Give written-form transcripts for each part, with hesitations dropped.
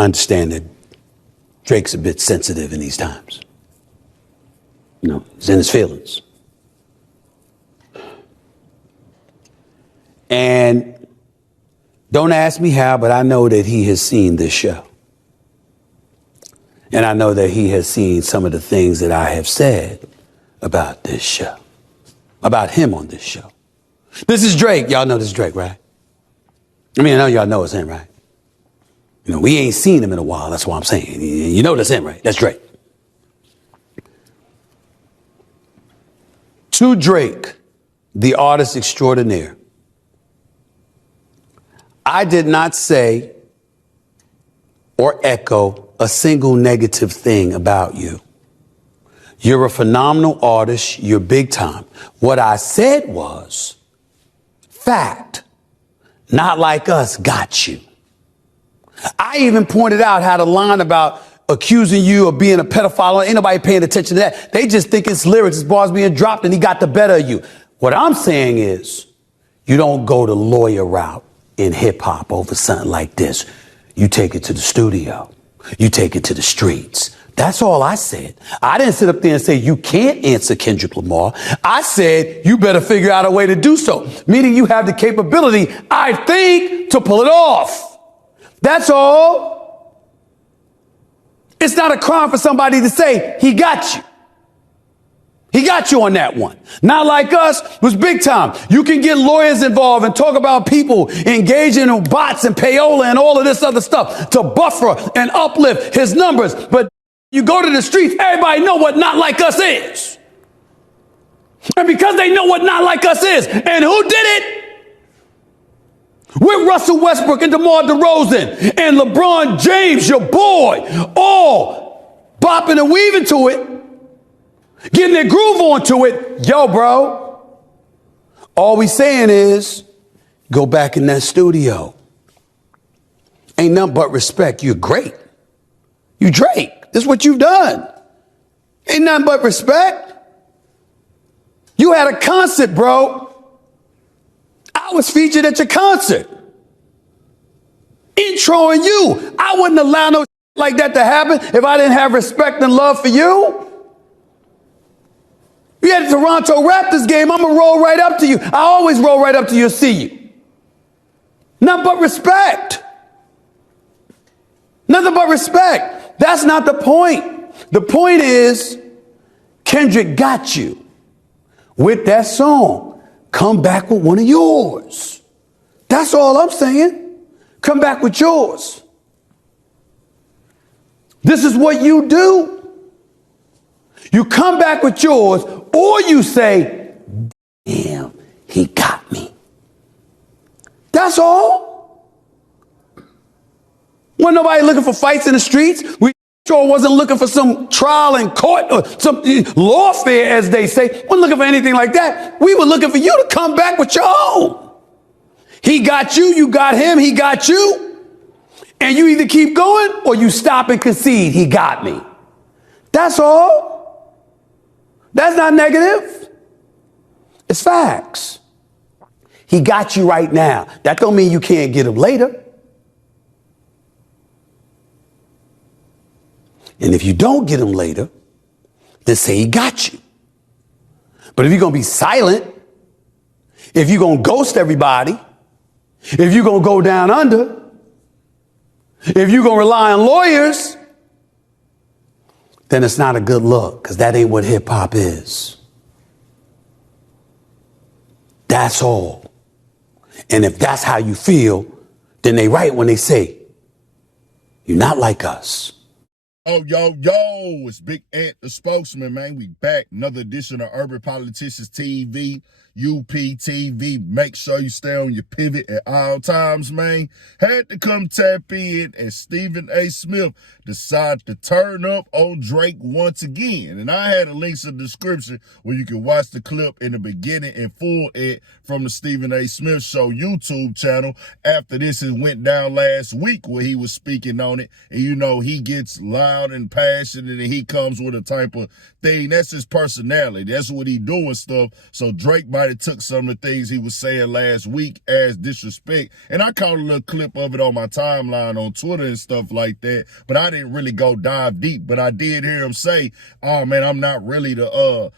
I understand that Drake's a bit sensitive in these times. You know, he's in his feelings. And don't ask me how, but I know that he has seen this show. And I know that he has seen some of the things that I have said about this show, about him on this show. This is Drake. Y'all know this is Drake, right? I mean, I know y'all know it's him, right? You know, we ain't seen him in a while. That's what I'm saying. You know that's him, right? That's Drake. To Drake, the artist extraordinaire, I did not say or echo a single negative thing about you. You're a phenomenal artist. You're big time. What I said was, fact, not like us, got you. I even pointed out how the line about accusing you of being a pedophile, ain't nobody paying attention to that. They just think it's lyrics, it's bars being dropped, and he got the better of you. What I'm saying is, you don't go the lawyer route in hip hop over something like this. You take it to the studio. You take it to the streets. That's all I said. I didn't sit up there and say you can't answer Kendrick Lamar. I said you better figure out a way to do so, meaning you have the capability, I think, to pull it off. That's all. It's not a crime for somebody to say he got you. He got you on that one. Not like us, was big time. You can get lawyers involved and talk about people engaging in bots and payola and all of this other stuff to buffer and uplift his numbers. But you go to the streets, everybody know what not like us is. And because they know what not like us is, and who did it? With Russell Westbrook and DeMar DeRozan and LeBron James, your boy, all bopping and weaving to it. Getting their groove onto it. Yo, bro, all we saying is go back in that studio. Ain't nothing but respect. You're great. You Drake. This is what you've done. Ain't nothing but respect. You had a concert, bro. I was featured at your concert. Introing you. I wouldn't allow no like that to happen if I didn't have respect and love for you. You had a Toronto Raptors game, I'm going to roll right up to you. I always roll right up to you and see you. Nothing but respect. Nothing but respect. That's not the point. The point is, Kendrick got you with that song. Come back with one of yours. That's all I'm saying. Come back with yours. This is what you do. You come back with yours, or you say, damn, he got me. That's all. Wasn't nobody looking for fights in the streets. We sure wasn't looking for some trial in court or some lawfare, as they say. Wasn't looking for anything like that. We were looking for you to come back with your own. He got you, you got him, he got you. And you either keep going or you stop and concede, he got me. That's all. That's not negative. It's facts. He got you right now. That don't mean you can't get him later. And if you don't get him later, then say he got you. But if you're going to be silent, if you're going to ghost everybody, if you're going to go down under, if you're going to rely on lawyers, then it's not a good look, because that ain't what hip hop is. That's all. And if that's how you feel, then they right when they say, you're not like us. Oh, yo, it's Big Ant, the spokesman, man. We back. Another edition of Urban Politicians TV, UPTV. Make sure you stay on your pivot at all times, man. Had to come tap in, and Stephen A. Smith decided to turn up on Drake once again. And I had a link in the description where you can watch the clip in the beginning in full from the Stephen A. Smith Show YouTube channel after this went down last week where he was speaking on it. And you know, he gets live loud and passionate, and he comes with a type of thing. That's his personality. That's what he doing stuff. So Drake might have took some of the things he was saying last week as disrespect. And I caught a little clip of it on my timeline on Twitter and stuff like that. But I didn't really go dive deep. But I did hear him say, oh man, I'm not really the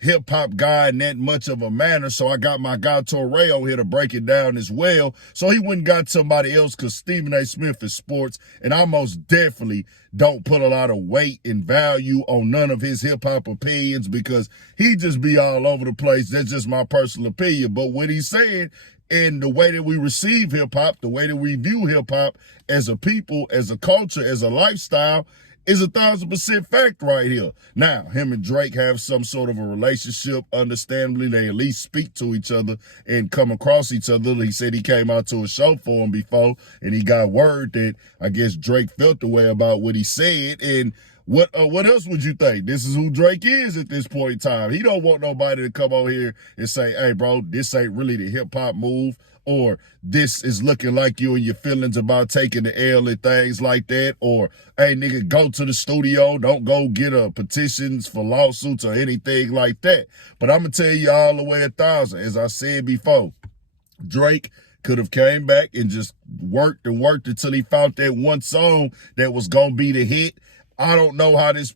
hip hop guy in that much of a manner. So I got my guy Torreo here to break it down as well. So he wouldn't got somebody else, because Stephen A. Smith is sports, and I most definitely don't put a lot of weight and value on none of his hip hop opinions, because he just be all over the place. That's just my personal opinion. But what he's saying, and the way that we receive hip hop, the way that we view hip hop as a people, as a culture, as a lifestyle, is 1,000% fact right here. Now, him and Drake have some sort of a relationship. Understandably, they at least speak to each other and come across each other. He said he came out to a show for him before, and he got word that I guess Drake felt the way about what he said. And what else would you think? This is who Drake is at this point in time. He don't want nobody to come over here and say, hey, bro, this ain't really the hip-hop move, or this is looking like you and your feelings about taking the L and things like that, or, hey, nigga, go to the studio, don't go get petitions for lawsuits or anything like that. But I'm going to tell you all the way 1,000, as I said before, Drake could have came back and just worked until he found that one song that was going to be the hit. I don't know how this,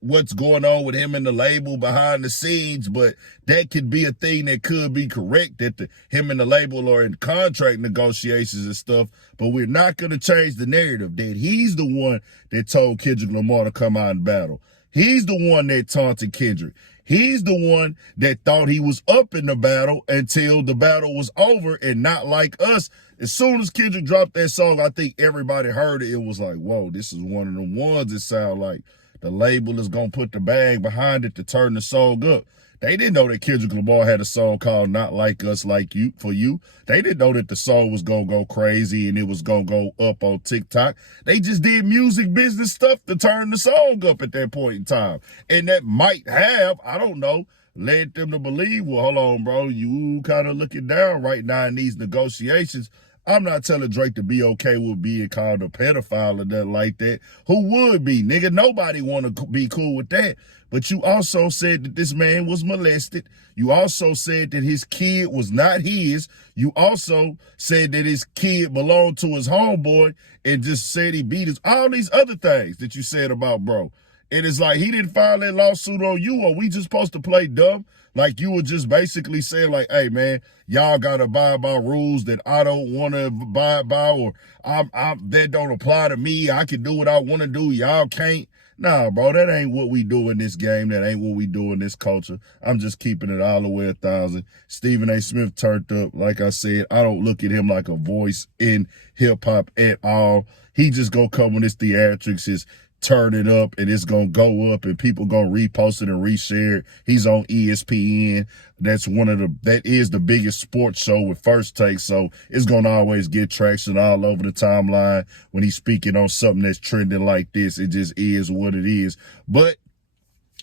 what's going on with him and the label behind the scenes, but that could be a thing that could be correct, that him and the label are in contract negotiations and stuff. But we're not going to change the narrative that he's the one that told Kendrick Lamar to come out and battle. He's the one that taunted Kendrick. He's the one that thought he was up in the battle until the battle was over, and not like us. As soon as Kendrick dropped that song, I think everybody heard it. It was like, whoa, this is one of the ones that sound like the label is going to put the bag behind it to turn the song up. They didn't know that Kendrick Lamar had a song called Not Like Us, Like You, for you. They didn't know that the song was going to go crazy and it was going to go up on TikTok. They just did music business stuff to turn the song up at that point in time. And that might have, I don't know, led them to believe, well, hold on, bro, you kind of looking down right now in these negotiations. I'm not telling Drake to be okay with being called a pedophile or nothing like that. Who would be, nigga? Nobody want to be cool with that. But you also said that this man was molested. You also said that his kid was not his. You also said that his kid belonged to his homeboy, and just said he beat his, all these other things that you said about bro. And it's like, he didn't file that lawsuit on you, or we just supposed to play dumb? Like you were just basically saying like, hey man, y'all gotta abide by rules that I don't want to abide by, or that don't apply to me. I can do what I want to do. Y'all can't. Nah, bro, that ain't what we do in this game. That ain't what we do in this culture. I'm just keeping it all the way 1,000. Stephen A. Smith turned up. Like I said, I don't look at him like a voice in hip hop at all. He just gonna come when his theatrics is turn it up, and it's gonna go up, and people gonna repost it and reshare it. He's on ESPN. That is the biggest sports show with First Take, so it's gonna always get traction all over the timeline when he's speaking on something that's trending like this. It just is what it is. But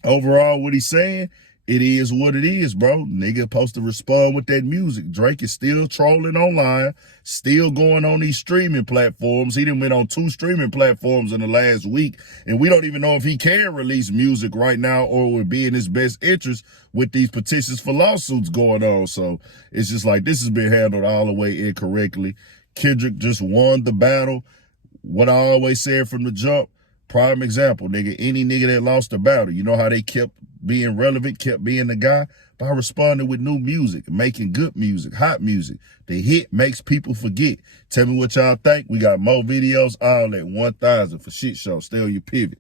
overall, what he's saying, it is what it is, bro. Nigga supposed to respond with that music. Drake is still trolling online, still going on these streaming platforms. He done went on 2 streaming platforms in the last week, and we don't even know if he can release music right now or would be in his best interest with these petitions for lawsuits going on. So it's just like, this has been handled all the way incorrectly. Kendrick just won the battle. What I always said from the jump, prime example, nigga, any nigga that lost the battle, you know how they kept being relevant, kept being the guy? By responding with new music, making good music, hot music. The hit makes people forget. Tell me what y'all think. We got more videos all at 1,000 for Shit Show. Stay on your pivot.